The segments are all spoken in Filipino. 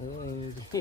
Hindi.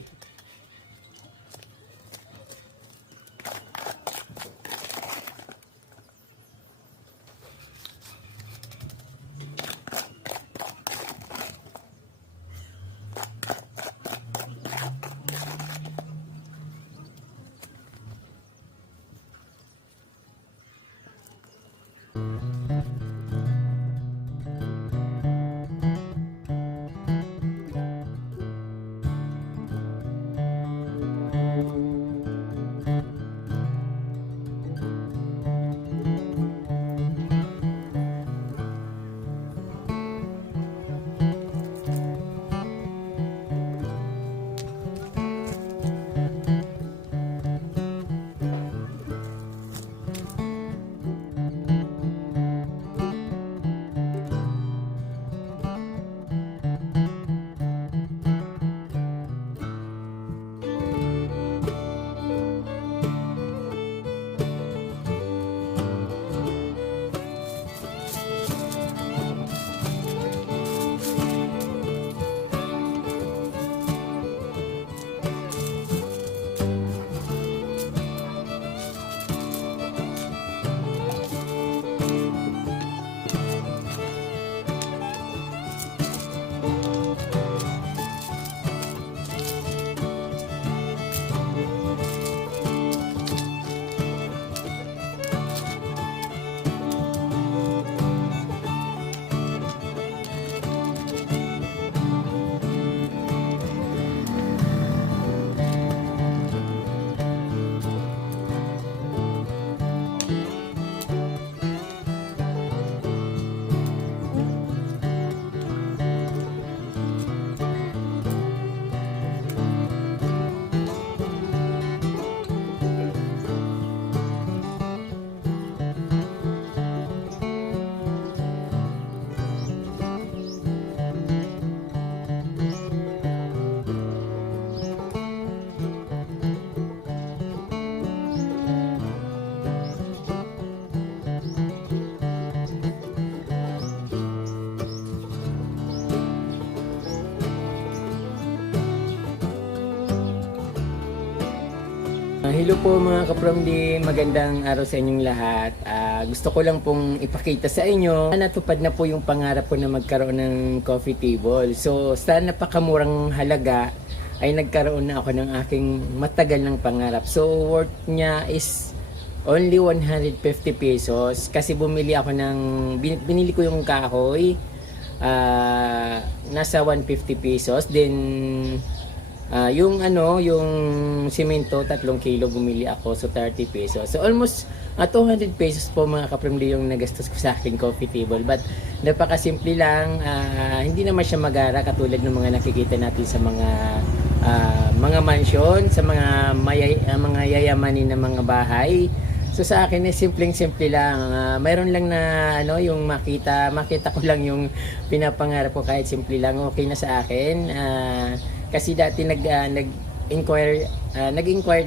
Hello po mga kapramdi, magandang araw sa inyong lahat. Gusto ko lang pong ipakita sa inyo na natupad na po yung pangarap ko na magkaroon ng coffee table. So sa napakamurang halaga ay nagkaroon na ako ng aking matagal ng pangarap. So worth niya is only 150 pesos kasi bumili ako ng, binili ko yung kahoy, nasa 150 pesos. Then yung simento 3 kilo bumili ako, so 30 pesos. So almost 200 pesos po mga kaprimli yung nagastos ko sa aking coffee table. But napakasimple lang, hindi naman siya magara katulad ng mga nakikita natin sa mga mansion, sa mga yayamanin na mga bahay. So sa akin simpleng-simple lang. Mayroon lang na yung makita ko lang yung pinapangarap ko, kahit simple lang okay na sa akin. Kasi dati nag-inquire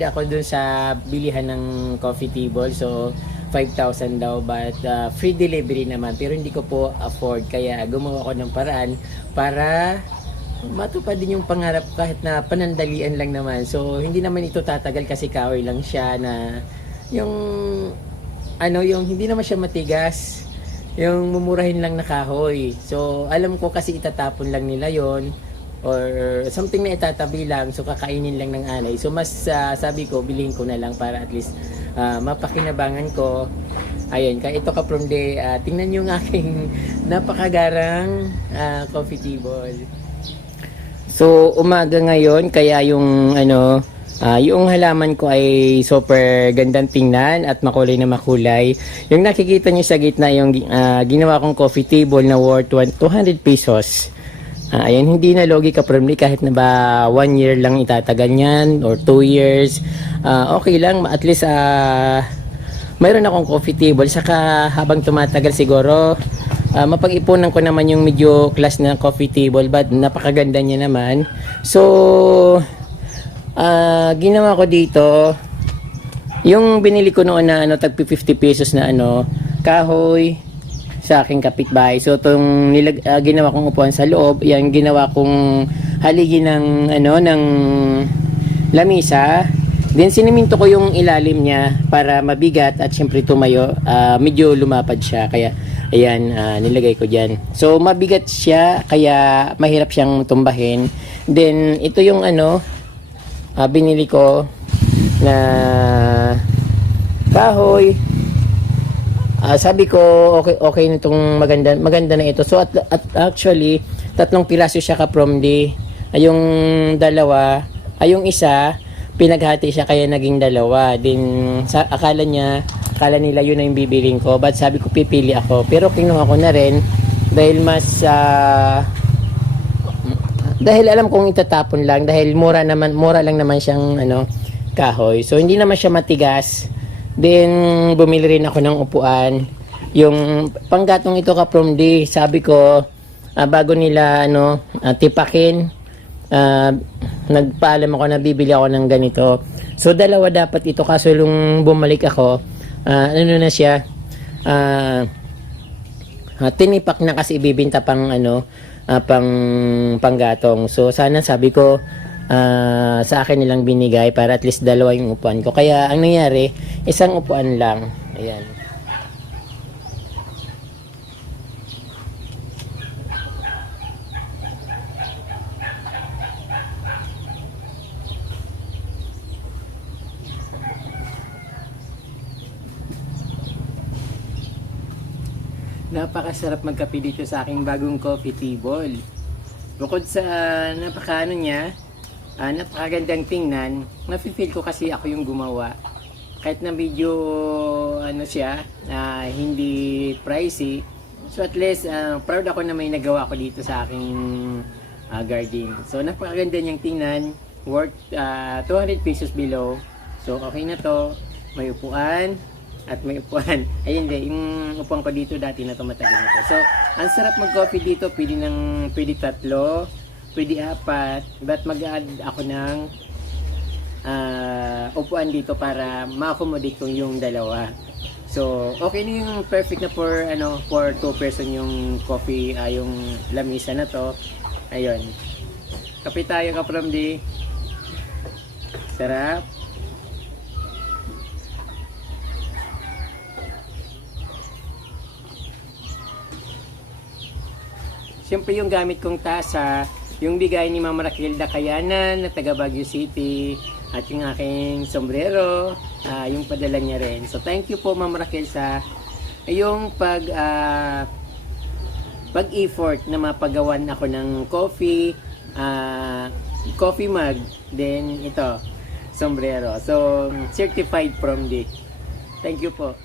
ako dun sa bilihan ng coffee table. So 5,000 daw, but free delivery naman, pero hindi ko po afford, kaya gumawa ko ng paraan para matupad din yung pangarap kahit na panandalian lang naman. So hindi naman ito tatagal kasi kahoy lang siya na yung hindi naman siya matigas, yung mumurahin lang na kahoy. So alam ko kasi itatapon lang nila yon or something na itatabi lang, so kakainin lang ng alay. So mas sabi ko bilhin ko na lang para at least mapakinabangan ko. Ayun, kaya ito ka from the tingnan nyo ng aking napakagarang coffee table. So umaga ngayon, kaya yung yung halaman ko ay super gandang tingnan at makulay na makulay. Yung nakikita nyo sa gitna, yung ginawa kong coffee table na worth 200 pesos. Ayan, hindi na logi ka probably kahit na ba 1 year lang itatagal yan or 2 years. Okay lang, at least mayroon akong coffee table. Saka habang tumatagal siguro, mapag-ipunan ko naman yung medyo class na coffee table, but napakaganda niya naman. So ginawa ko dito yung binili ko noon na tag 50 pesos na kahoy. sa aking kapitbahay. So itong ginawa kong upuan sa loob, yan ginawa kong haligi ng ng lamisa. Then siniminto ko yung ilalim niya para mabigat at syempre tumayo, medyo lumapad siya kaya ayan, nilagay ko diyan. So mabigat siya kaya mahirap siyang tumbahin. Then ito yung binili ko na kahoy. Sabi ko okay nitong maganda na ito. So at actually 3 piraso siya ka from yung dalawa, yung isa pinaghati siya kaya naging 2. Din akala nila yun na yung bibiling ko, but sabi ko pipili ako, pero kinuha ko na rin dahil dahil alam kong itatapon lang dahil mura lang naman siyang kahoy, so hindi naman siya matigas. Then bumili rin ako ng upuan, yung panggatong ito ka from sabi ko bago nila tipakin, nagpaalam ako na bibili ako ng ganito. So 2 dapat ito, kaso nung bumalik ako na siya, tinipak na kasi ibibinta pang panggatong. So sana, sabi ko, sa akin nilang binigay para at least 2 yung upuan ko. Kaya ang nangyari, 1 upuan lang. Ayan. Napakasarap magkape dito sa aking bagong coffee table. Bukod sa napakagandang tingnan, nafe-feel ko kasi ako yung gumawa. Kahit na medyo hindi pricey. So at least proud ako na may nagawa ko dito sa aking garden. So napakaganda niyang tingnan, worth 200 pesos below. So okay na to, may upuan. At may upuan. Ayun din, yung upuan ko dito dati na tumatagal na to. So, ang sarap mag-coffee dito. Pwede 3, pwede 4. But mag-add ako ng upuan dito para ma-accommodate ko yung 2. So, okay na yung perfect na for 2 person yung coffee, yung lamisa na to. Ayun. Kape tayo ka from sarap. Siyempre yung gamit kong tasa, yung bigay ni Ma'am Raquel Dacayanan na taga Baguio City, at yung aking sombrero, yung padala niya rin. So thank you po Ma'am Raquel sa yung pag-effort na mapagawan ako ng coffee mug, then ito, sombrero. So certified from Thank you po.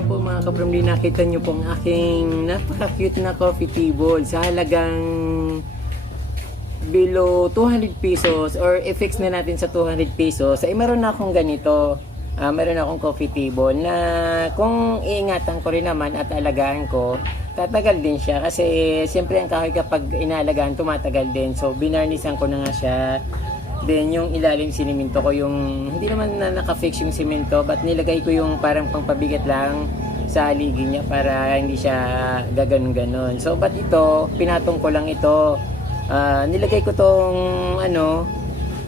ayan po mga ka-Promly, nakita nyo pong aking napaka-cute na coffee table sa halagang below 200 pesos or i-fix na natin sa 200 pesos. Ay meron na akong ganito. Meron akong coffee table na kung iingatan ko rin naman at alagaan ko, tatagal din siya kasi siyempre ang kahoy kapag inaalagaan tumatagal din. So binarnisan ko na nga siya. Then yung ilalim siniminto ko yung hindi naman na naka-fix yung simento, but nilagay ko yung parang pangpabigat lang sa haligi niya para hindi siya gaganon-ganon. So but ito, pinatong ko lang ito. Nilagay ko tong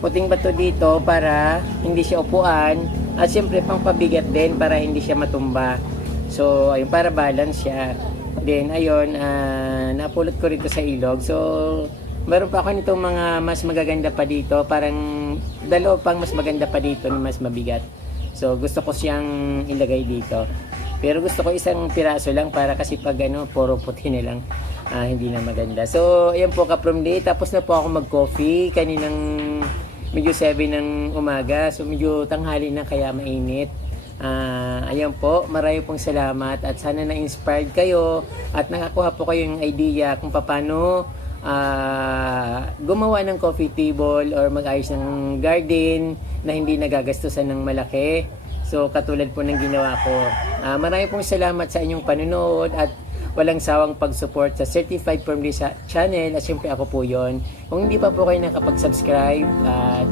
puting bato dito para hindi siya upuan at syempre pangpabigat din para hindi siya matumba. So ayun, para balance siya. Then ayun, napulot ko rito sa ilog. So meron pa ako nitong mga mas magaganda pa dito, parang dalawa pang mas maganda pa dito na mas mabigat. So gusto ko siyang ilagay dito. Pero gusto ko isang piraso lang para kasi pag puro puti na lang, hindi na maganda. So ayan po ka-Promly, tapos na po ako mag-coffee kaninang medyo 7 ng umaga. So medyo tanghali na kaya mainit. Ayan po, marami pong salamat at sana na-inspired kayo at nakakuha po kayo yung idea kung paano gumawa ng coffee table or mag-ayos ng garden na hindi nagagastusan ng malaki. So katulad po ng ginawa ko. Marami pong salamat sa inyong panunood at walang sawang pag-support sa Certified Promly channel at syempre ako po yon. Kung hindi pa po kayo nakapag-subscribe at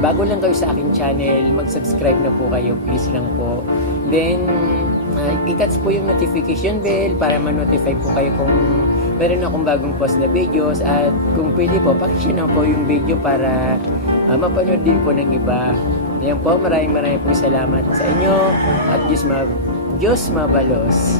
bago lang kayo sa aking channel, mag-subscribe na po kayo, please lang po. Then i-touch po yung notification bell para ma-notify po kayo kung meron akong bagong post na videos at kung pwede po, pakishare na po yung video para mapanood din po ng iba. Ayan po, maraming pong salamat sa inyo at Diyos mabalos.